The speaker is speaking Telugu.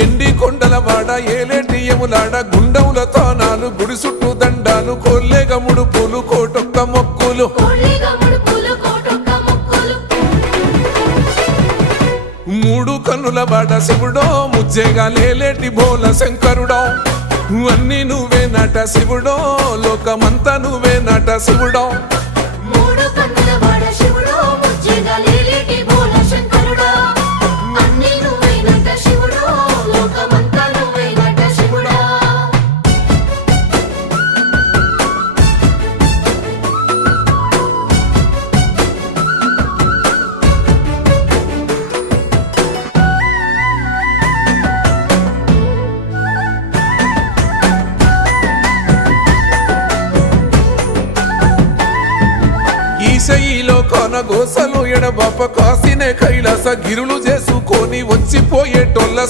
ఎండి కొండల వాడ ఏలేటియములాడ గుండముల తానాలు గుడి చుట్టూ దండాలు కొల్లేగ ముడుపులు కోటొక్క మొక్కులు మూడు కన్నుల వాడ శివుడో ముజ్జేగా లేలేటి బోల శంకరుడో అన్ని నువ్వే నట శివుడో లోకమంతా నువ్వే నట శివుడో ఈశయిలో కొనగోసలు ఎడబాప కాసినే కైలాస గిరులు చేసుకొని వచ్చిపోయేటోళ్ళ